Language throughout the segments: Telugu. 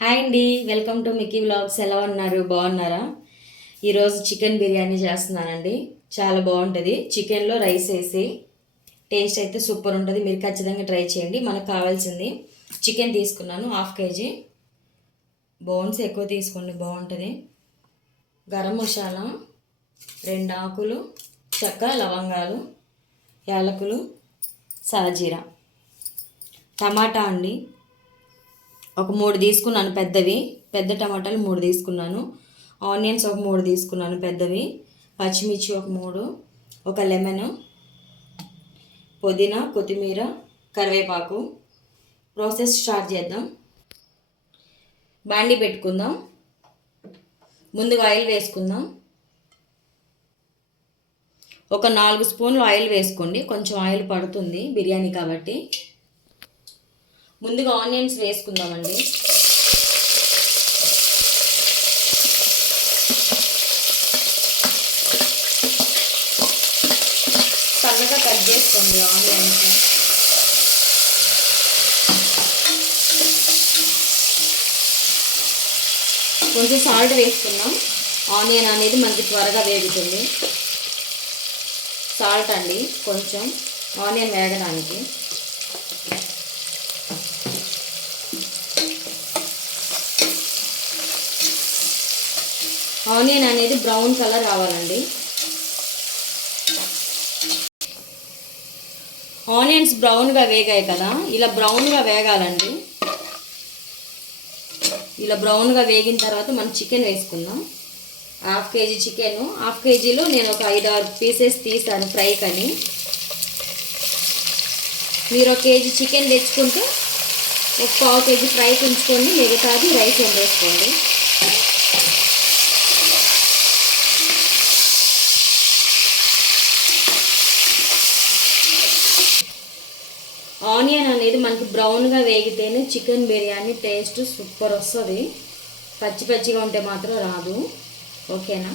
హాయ్ అండి, వెల్కమ్ టు మిక్కీ వ్లాగ్స్. ఎలా ఉన్నారు? బాగున్నారా? ఈరోజు చికెన్ బిర్యానీ చేస్తున్నానండి. చాలా బాగుంటుంది. చికెన్లో రైస్ వేసి టేస్ట్ అయితే సూపర్ ఉంటుంది. మీరు ఖచ్చితంగా ట్రై చేయండి. మనకు కావాల్సింది చికెన్ తీసుకున్నాను, 1/2 kg. బోన్స్ ఎక్కువ తీసుకోండి, బాగుంటుంది. గరం మసాలా, 2 ఆకులు, చెక్క, లవంగాలు, యాలకులు, సాజీరా, టమాటా అండి ఒక 3 తీసుకున్నాను పెద్దవి. పెద్ద టమాటాలు 3 తీసుకున్నాను. ఆనియన్స్ ఒక 3 తీసుకున్నాను పెద్దవి. పచ్చిమిర్చి ఒక 3, ఒక లెమన్, పుదీనా, కొత్తిమీర, కరివేపాకు. ప్రాసెస్ స్టార్ట్ చేద్దాం. బాండి పెట్టుకుందాం. ముందుగా ఆయిల్ వేసుకుందాం. ఒక 4 స్పూన్లు ఆయిల్ వేసుకోండి. కొంచెం ఆయిల్ పడుతుంది బిర్యానీ కాబట్టి. ముందుగా ఆనియన్స్ వేసుకుందామండి. సన్నగా కట్ చేసుకోండి ఆనియన్స్. కొంచెం సాల్ట్ వేసుకున్నాం. ఆనియన్ అనేది మనకి త్వరగా వేగుతుంది. సాల్ట్ అండి కొంచెం ఆనియన్ వేగడానికి. ఆనియన్ అనేది బ్రౌన్ కలర్ రావాలండి. ఆనియన్స్ బ్రౌన్గా వేగాయి కదా, ఇలా బ్రౌన్గా వేగాలండి. ఇలా బ్రౌన్గా వేగిన తర్వాత మనం చికెన్ వేసుకుందాం. 1/2 kg చికెన్. 1/2 kgలో నేను ఒక 5-6 పీసెస్ తీసాను ఫ్రై కని. మీరు 1 kg చికెన్ తెచ్చుకుంటే ఒక 1/4 kg ఫ్రైకి ఉంచుకొని మిగతాది రైస్ వండేసుకోండి. ఆనియన్ అనేది మనకి బ్రౌన్గా వేగితేనే చికెన్ బిర్యానీ టేస్ట్ సూపర్ వస్తుంది. పచ్చి పచ్చిగా ఉంటే మాత్రం రాదు. ఓకేనా?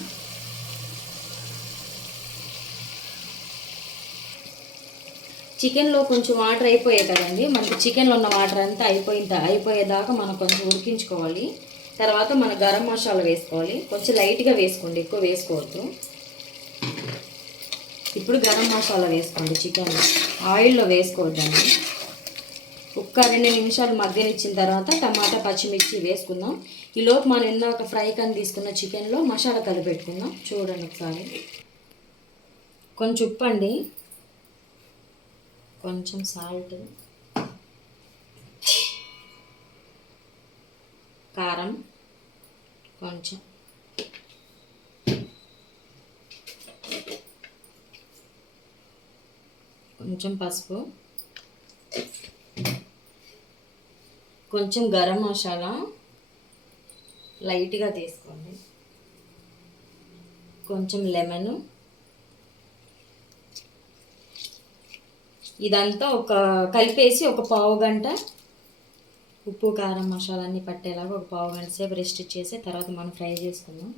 చికెన్లో కొంచెం వాటర్ అయిపోయాయి కదండి. మనకి చికెన్లో ఉన్న వాటర్ అంతా అయిపోయేదాకా మనం కొంచెం ఉడికించుకోవాలి. తర్వాత మన గరం మసాలా వేసుకోవాలి. కొంచెం లైట్గా వేసుకోండి, ఎక్కువ వేసుకోవద్దు. ఇప్పుడు గరం మసాలా వేసుకోండి. చికెన్ ఆయిల్లో వేసుకోవద్దండి. ఒక్క 2 నిమిషాలు మగ్గనిచ్చిన తర్వాత టమాటా, పచ్చిమిర్చి వేసుకుందాం. ఈలోపు మనం ఇందాక ఫ్రై కని తీసుకున్న చికెన్లో మసాలా కలిపెట్టుకుందాం. చూడండి ఒకసారి. కొంచెం ఉప్పు అండి, కొంచెం సాల్ట్, కారం కొంచెం, కొంచెం పసుపు, కొంచెం గరం మసాలా లైట్గా తీసుకోండి, కొంచెం లెమన్. ఇదంతా కలిపేసి ఒక పావు గంట ఉప్పు, కారం, మసాలా అన్నీ పట్టేలాగా ఒక పావు గంట సేపు రెస్ట్ చేసి తర్వాత మనం ఫ్రై చేసుకుందాం.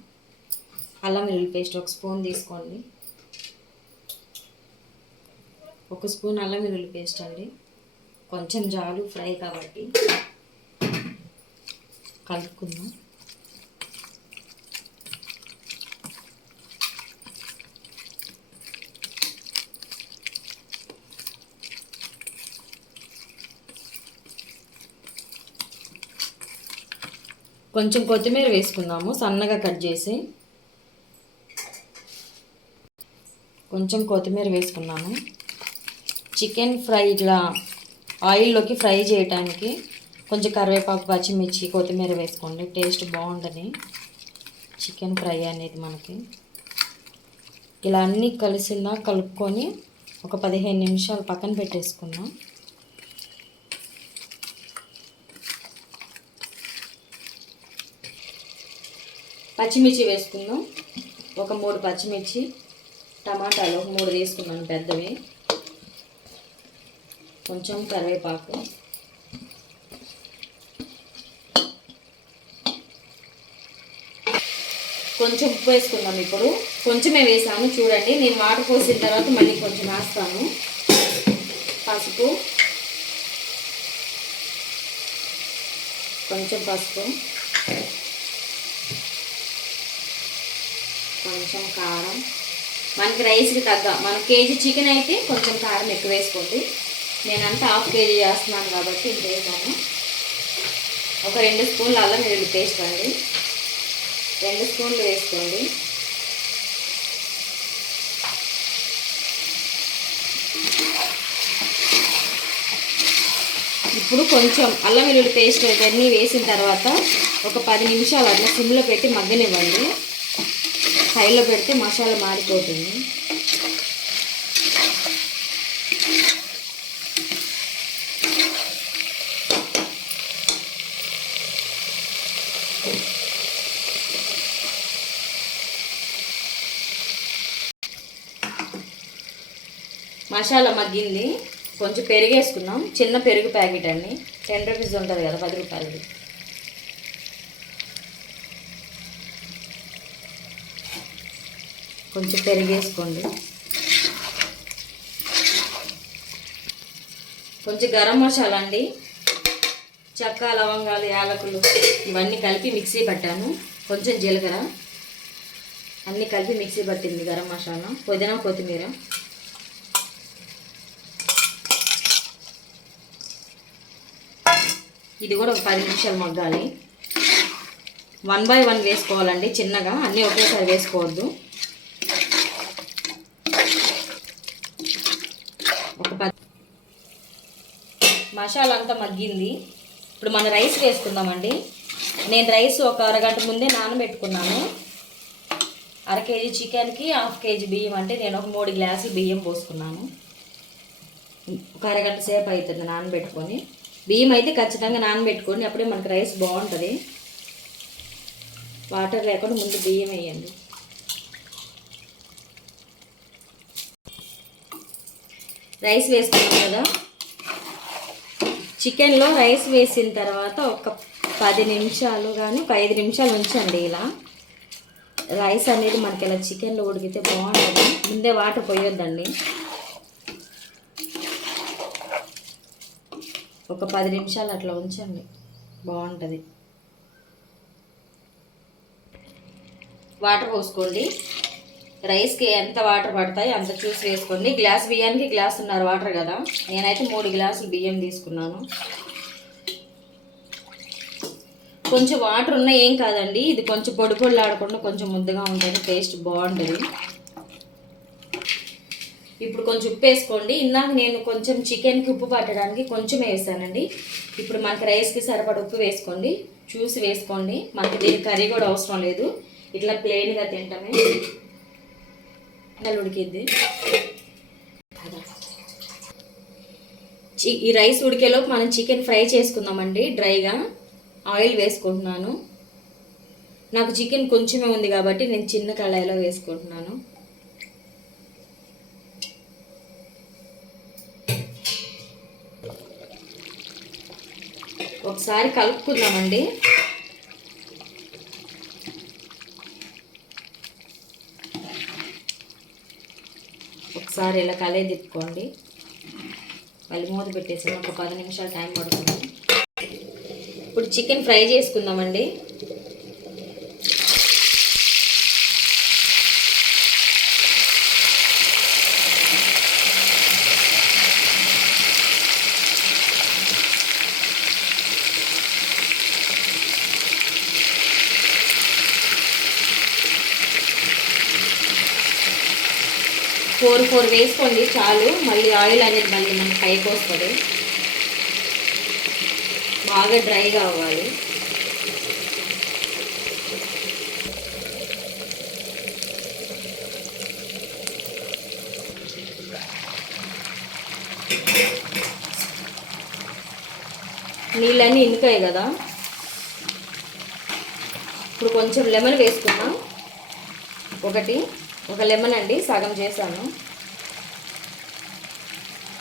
అల్లం వెల్లుల్లి పేస్ట్ 1 స్పూన్ తీసుకోండి. 1 స్పూన్ అల్లం వెల్లుల్లి పేస్ట్ అండి. కొంచెం జాలు ఫ్రై కాబట్టి కలుపుకుందాం. కొంచెం కొత్తిమీర వేసుకుందాము, సన్నగా కట్ చేసి. కొంచెం కొత్తిమీర వేసుకున్నాను. చికెన్ ఫ్రై ఇట్లా ఆయిల్లోకి ఫ్రై చేయడానికి కొంచెం కరివేపాకు, పచ్చిమిర్చి, కొత్తిమీర వేసుకోండి. టేస్ట్ బాగుంటుంది చికెన్ ఫ్రై అనేది. మనకి ఇలా అన్నీ కలిసిందా కలుపుకొని ఒక 15 నిమిషాలు పక్కన పెట్టేసుకుందాం. పచ్చిమిర్చి వేసుకుందాం. ఒక 3 పచ్చిమిర్చి, టమాటాలు ఒక 3 తీసుకున్నాను పెద్దవి, కొంచెం కరివేపాకు, కొంచెం ఉప్పు వేసుకుందాం. ఇప్పుడు కొంచెమే వేసాను చూడండి. నేను వాటర్ పోసిన తర్వాత మళ్ళీ కొంచెం వేస్తాను. పసుపు, కొంచెం పసుపు, కొంచెం కారం. మనకి రైస్కి తగ్గ, మన కేజీ చికెన్ అయితే కొంచెం కారం ఎక్కువ వేసుకోండి. నేనంతా హాఫ్ కేజీ చేస్తున్నాను కాబట్టి ఇంత వేసాను. ఒక 2 స్పూన్లు అల్లం వెల్లుల్లి పేస్ట్ అండి, 2 స్పూన్లు వేసుకోండి. ఇప్పుడు కొంచెం అల్లం వెల్లుల్లి పేస్ట్ ఇవన్నీ వేసిన తర్వాత ఒక 10 నిమిషాలు అట్లా సిమ్లో పెట్టి మగ్గనివ్వండి. హైలో పెడితే మసాలా మాడిపోతుంది. మసాలా మగ్గింది. కొంచెం పెరుగు వేసుకున్నాం, చిన్న పెరుగు ప్యాకెట్ అండి, 10 రూపీస్ ఉంటుంది కదా, 10 రూపాయలది. కొంచెం పెరుగు వేసుకోండి. కొంచెం గరం మసాలా అండి, చెక్క, లవంగాలు, యాలకులు ఇవన్నీ కలిపి మిక్సీ పట్టాను. కొంచెం జీలకర్ర అన్నీ కలిపి మిక్సీ పట్టింది గరం మసాలా. పుదీనా, కొత్తిమీర. ఇది కూడా ఒక 10 నిమిషాలు మగ్గాలి. 1 బై 1 వేసుకోవాలండి, చిన్నగా, అన్నీ ఒకేసారి వేసుకోవద్దు. ఒక 10 మసాలా అంతా మగ్గింది. ఇప్పుడు మన రైస్ వేసుకుందామండి. నేను రైస్ ఒక అరగంట ముందే నానబెట్టుకున్నాను. 1/2 కేజీ చికెన్కి 1/2 కేజీ బియ్యం అంటే నేను ఒక 3 గ్లాసులు బియ్యం పోసుకున్నాను. ఒక అరగంట సేపు అవుతుంది నానబెట్టుకొని. బియ్యం అయితే ఖచ్చితంగా నానబెట్టుకోండి, అప్పుడే మనకు రైస్ బాగుంటుంది. వాటర్ లేకుండా ముందు బియ్యం వేయండి. రైస్ వేసుకున్నాం కదా, చికెన్లో రైస్ వేసిన తర్వాత ఒక 10 నిమిషాలు కానీ ఒక 5 నిమిషాలు ఉంచండి. ఇలా రైస్ అనేది మనకి ఇలా చికెన్లో ఉడికితే బాగుంటుంది. ముందే వాటర్ పోయొద్దండి. ఒక 10 నిమిషాలు అట్లా ఉంచండి, బాగుంటుంది. వాటర్ పోసుకోండి. రైస్కి ఎంత వాటర్ పడతాయి అంత చూసి వేసుకోండి. గ్లాస్ బియ్యానికి గ్లాసున్నర వాటర్ కదా, నేనైతే 3 గ్లాసులు బియ్యం తీసుకున్నాను. కొంచెం వాటర్ ఉన్నా ఏం కాదండి, ఇది కొంచెం పొడి పొడిలు ఆడకుండా కొంచెం ముద్దగా ఉంటుంది, టేస్ట్ బాగుంటుంది. ఇప్పుడు కొంచెం ఉప్పు వేసుకోండి. ఇందాక నేను కొంచెం చికెన్కి ఉప్పు పట్టడానికి కొంచెం వేసానండి. ఇప్పుడు మనకి రైస్కి సరిపడ ఉప్పు వేసుకోండి, చూసి వేసుకోండి. మనకి దీనికి కర్రీ కూడా అవసరం లేదు, ఇట్లా ప్లెయిన్గా తింటామే ఉడికిద్ది. ఈ రైస్ ఉడికేలోపు మనం చికెన్ ఫ్రై చేసుకుందామండి. డ్రైగా ఆయిల్ వేసుకుంటున్నాను. నాకు చికెన్ కొంచెమే ఉంది కాబట్టి నేను చిన్న కళాయిలో వేసుకుంటున్నాను. ఒకసారి కలుపుకుందామండి. ఒకసారి ఇలా కలయి తిప్పుకోండి. మళ్ళీ మూత పెట్టేసి ఒక 10 నిమిషాలు టైం పడుతుంది. ఇప్పుడు చికెన్ ఫ్రై చేసుకుందామండి. ఫోర్ వేసుకోండి చాలు, మళ్ళీ ఆయిల్ అనేది మళ్ళీ మనకి పైకి వస్తుంది. బాగా డ్రైగా అవ్వాలి. నీళ్ళన్నీ ఇంకాయి కదా, ఇప్పుడు కొంచెం లెమన్ వేసుకున్నాం. ఒక లెమన్ అండి, సగం చేశాను.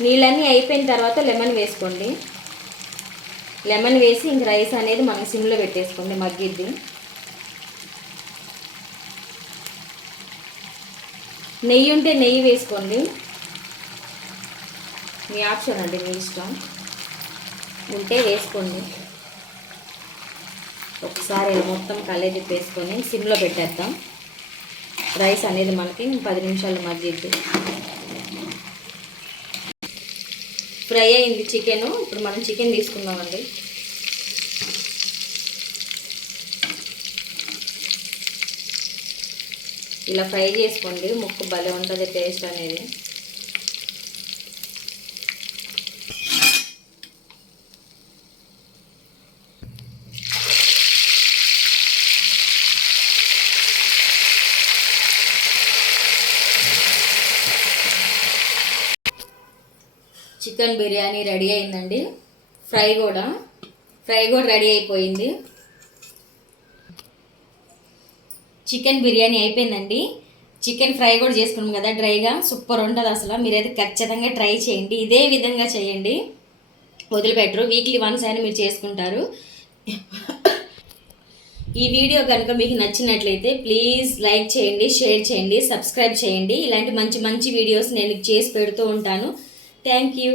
నీళ్ళన్నీ అయిపోయిన తర్వాత లెమన్ వేసుకోండి. లెమన్ వేసి ఇంక రైస్ అనేది మనం సిమ్లో పెట్టేసుకోండి, మగ్గిద్ది. నెయ్యి ఉంటే నెయ్యి వేసుకోండి, మీ ఆప్షన్ అండి, మీ ఇష్టం, ఉంటే వేసుకోండి. ఒకసారి ఇలా మొత్తం కలే తిప్పేసుకొని సిమ్లో పెట్టేద్దాం. రైస్ అనేది మనకి 10 నిమిషాలు మగ్గిద్ది. ఫ్రై అయింది చికెను. ఇప్పుడు మనం చికెన్ తీసుకుందామండి. ఇలా ఫ్రై చేసుకోండి, ముక్క భలే ఉంటుంది టేస్ట్ అనేది. చికెన్ బిర్యానీ రెడీ అయిందండి. ఫ్రై కూడా రెడీ అయిపోయింది. చికెన్ బిర్యానీ అయిపోయిందండి. చికెన్ ఫ్రై కూడా చేసుకున్నాం కదా డ్రైగా, సూపర్ ఉంటుంది అసలు. మీరైతే ఖచ్చితంగా ట్రై చేయండి, ఇదే విధంగా చేయండి, వదిలిపెట్టరు. వీక్లీ వన్స్ అయినా మీరు చేసుకుంటారు. ఈ వీడియో కనుక మీకు నచ్చినట్లయితే ప్లీజ్ లైక్ చేయండి, షేర్ చేయండి, సబ్స్క్రైబ్ చేయండి. ఇలాంటి మంచి మంచి వీడియోస్ నేను చేసి పెడుతూ ఉంటాను. Thank you.